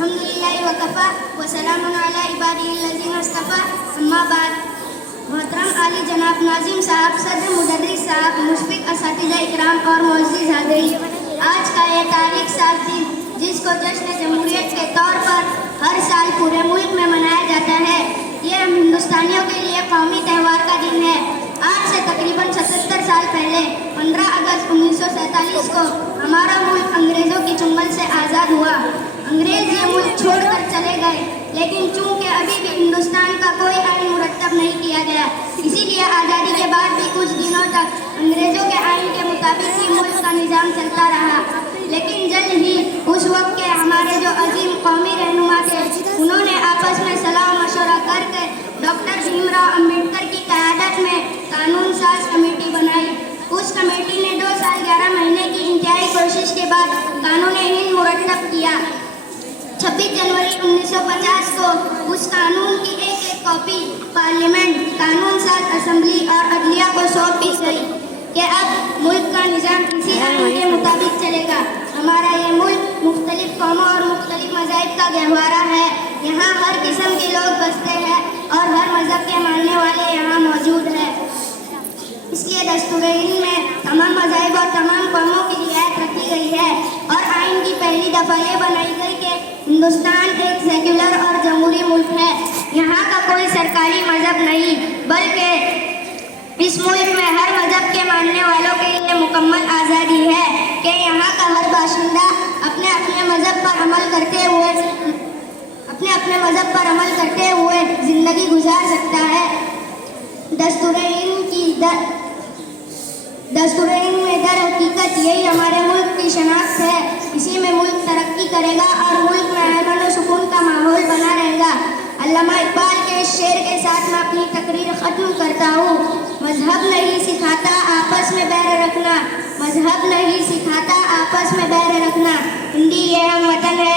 الحمدللہ وکفا وسلام علی عبادہ الذین اصطفیٰ اما بعد۔ محترم عالی جناب ناظم صاحب، صدر مدرس صاحب، مشفق اساتذہ اکرام اور معزز حاضرین، آج کا یہ تاریخ ساز دن جس کو جشن جمہوریت کے طور پر ہر سال پورے ملک میں منایا جاتا ہے، یہ ہم ہندوستانیوں کے لیے قومی تہوار کا دن ہے۔ آج سے تقریباً 77 سال پہلے 15 اگست 1947 کو ہمارا ملک انگریزوں کی چنگل سے آزاد ہوا۔ انگریز یہ ملک چھوڑ کر چلے گئے، لیکن چونکہ ابھی بھی ہندوستان کا کوئی آئین مرتب نہیں کیا گیا، اسی لیے آزادی کے بعد بھی کچھ دنوں تک انگریزوں کے آئین کے مطابق ہی ملک کا نظام چلتا رہا۔ لیکن جلد ہی اس وقت کے ہمارے جو عظیم قومی رہنما تھے، انہوں نے آپس میں صلاح مشورہ کر کے ڈاکٹر بھیم راؤ امبیڈکر کی قیادت میں قانون ساز کمیٹی بنائی۔ اس کمیٹی نے 2 سال 11 مہینے کی انتہائی کوشش کے بعد قانون ہند مرتب کیا۔ 26 جنوری 1950 کو اس قانون کی ایک کاپی پارلیمنٹ، قانون ساز اسمبلی اور عدلیہ کو سونپ دی گئی کہ اب ملک کا نظام اسی آئین کے مطابق چلے گا۔ ہمارا یہ ملک مختلف قوموں اور مختلف مذاہب کا گہوارہ ہے۔ یہاں ہر قسم کے لوگ بستے ہیں اور ہر مذہب کے ماننے والے یہاں موجود ہیں۔ اس لیے دستور ہند میں تمام مذاہب اور تمام قوموں کی رعایت رکھی گئی ہے، اور آئین کی پہلی دفعہ یہ بنائی گئی کہ ہندوستان ایک سیکولر اور جمہوری ملک ہے۔ یہاں کا کوئی سرکاری مذہب نہیں، بلکہ اس ملک میں ہر مذہب کے ماننے والوں کے لیے مکمل آزادی ہے کہ یہاں کا ہر باشندہ اپنے اپنے مذہب پر عمل کرتے ہوئے زندگی گزار سکتا ہے۔ دستور ہند میں در حقیقت یہی ہمارے ملک کی شناخت ہے۔ اسی میں ملک ترقی کرے گا اور ملک میں امن و سکون کا ماحول بنا رہے گا۔ علامہ اقبال کے اس شعر کے ساتھ میں اپنی تقریر ختم کرتا ہوں۔ مذہب نہیں سکھاتا آپس میں بیر رکھنا، مذہب نہیں سکھاتا آپس میں بیر رکھنا، ہندی یہ ہم وطن ہے